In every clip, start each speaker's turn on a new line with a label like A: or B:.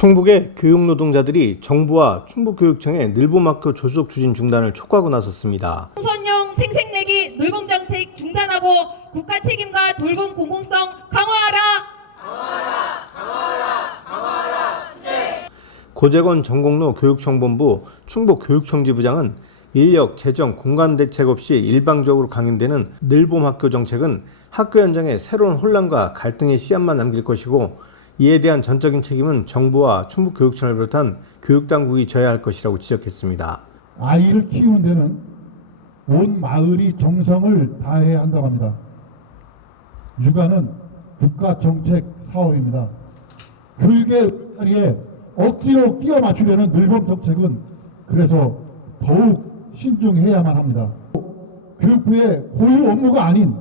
A: 충북의 교육 노동자들이 정부와 충북교육청의 늘봄학교 졸속 추진 중단을 촉구하고 나섰습니다.
B: 청소년 생색내기 돌봄 정책 중단하고 국가 책임과 돌봄 공공성 강화하라.
A: 고재건 전공로 교육청본부 충북교육청지부장은 인력, 재정, 공간 대책 없이 일방적으로 강행되는 늘봄 학교 정책은 학교 현장에 새로운 혼란과 갈등의 씨앗만 남길 것이고 이에 대한 전적인 책임은 정부와 충북교육청을 비롯한 교육당국이 져야 할 것이라고 지적했습니다.
C: 아이를 키우는 데는 온 마을이 정성을 다해야 한다고 합니다. 육아는 국가 정책 사업입니다. 교육의 자리에 억지로 끼워 맞추려는 늘봄 정책은 그래서 더욱 신중해야만 합니다. 교육부의 고유 업무가 아닌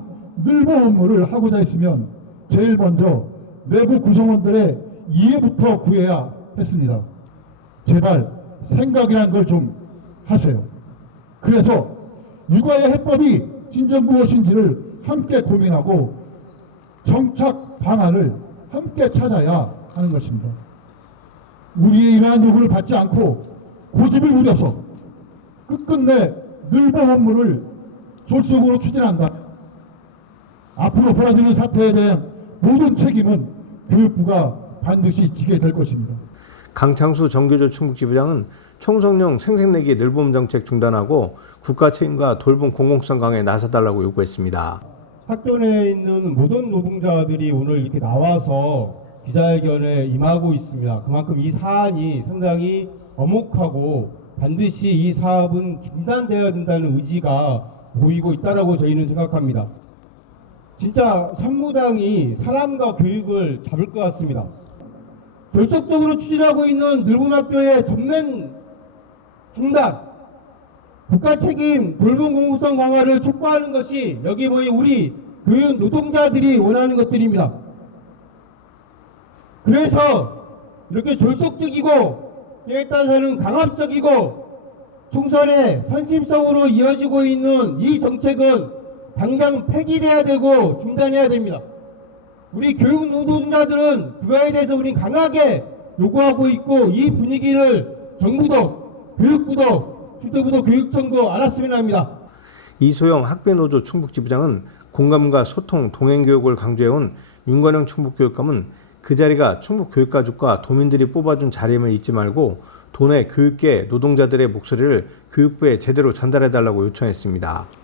C: 늘봄 업무를 하고자 했으면 제일 먼저 내부 구성원들의 이해부터 구해야 했습니다. 제발 생각이란 걸 좀 하세요. 그래서 육아의 해법이 진정 무엇인지를 함께 고민하고 정착 방안을 함께 찾아야 하는 것입니다. 우리의 이러한 요구를 받지 않고 고집을 부려서 끝끝내 늘봄 업무를 졸속으로 추진한다. 앞으로 벌어지는 사태에 대한 모든 책임은 교육부가 반드시 지게 될 것입니다.
A: 강창수 정교조 충북지부장은 청소년 생색내기 늘봄 정책 중단하고 국가 책임과 돌봄 공공성 강에 나서달라고 요구했습니다.
D: 학교 내에 있는 모든 노동자들이 오늘 이렇게 나와서 기자회견에 임하고 있습니다. 그만큼 이 사안이 상당히 엄혹하고 반드시 이 사업은 중단되어야 된다는 의지가 보이고 있다라고 저희는 생각합니다. 진짜 산무당이 사람과 교육을 잡을 것 같습니다. 결속적으로 추진하고 있는 늘봄학교의 전면 중단, 국가 책임 돌봄 공공성 강화를 촉구하는 것이 여기 모인 우리 교육 노동자들이 원하는 것들입니다. 그래서 이렇게 졸속적이고 따라서는 강압적이고 총선의 선심성으로 이어지고 있는 이 정책은 당장 폐기돼야 되고 중단해야 됩니다. 우리 교육 노동자들은 그거에 대해서 우리 강하게 요구하고 있고 이 분위기를 정부도 교육부도 주도부도 교육청도 알았으면 합니다.
A: 이소영 학배노조 충북지부장은 공감과 소통, 동행교육을 강조해온 윤건영 충북교육감은 그 자리가 충북교육가족과 도민들이 뽑아준 자리임을 잊지 말고 도내 교육계 노동자들의 목소리를 교육부에 제대로 전달해달라고 요청했습니다.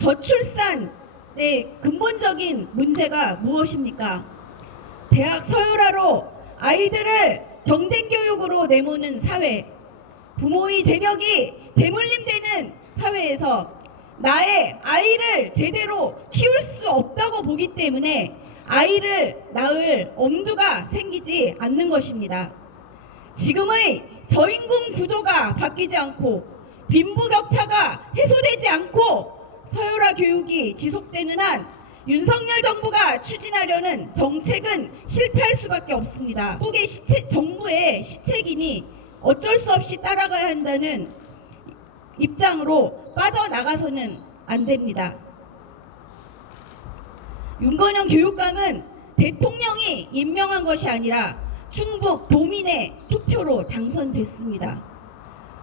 B: 저출산의 근본적인 문제가 무엇입니까? 대학 서열화로 아이들을 경쟁 교육으로 내모는 사회, 부모의 재력이 대물림되는 사회에서 나의 아이를 제대로 키울 수 없다고 보기 때문에 아이를 낳을 엄두가 생기지 않는 것입니다. 지금의 저임금 구조가 바뀌지 않고 빈부격차가 해소되지 않고 서열화 교육이 지속되는 한 윤석열 정부가 추진하려는 정책은 실패할 수밖에 없습니다. 한국의 시체, 정부의 시책이니 어쩔 수 없이 따라가야 한다는 입장으로 빠져나가서는 안 됩니다. 윤건영 교육감은 대통령이 임명한 것이 아니라 충북 도민의 투표로 당선됐습니다.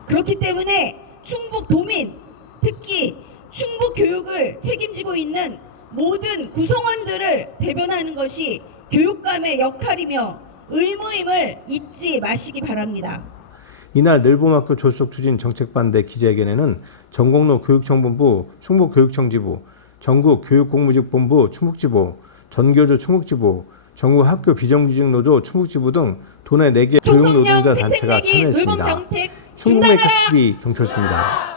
B: 그렇기 때문에 충북 도민, 특히 충북 교육을 책임지고 있는 모든 구성원들을 대변하는 것이 교육감의 역할이며 의무임을 잊지 마시기 바랍니다.
A: 이날 늘봄학교 졸속 추진 정책 반대 기자회견에는 전공로 교육청본부 충북교육청지부, 전국 교육공무직본부 충북지부, 전교조 충북지부, 전국 학교 비정규직 노조 충북지부 등 도내 4개 교육노동자 단체가 참여했습니다.
B: 정책
A: 충북 메이커스
B: 중단하라!
A: TV 경철수입니다.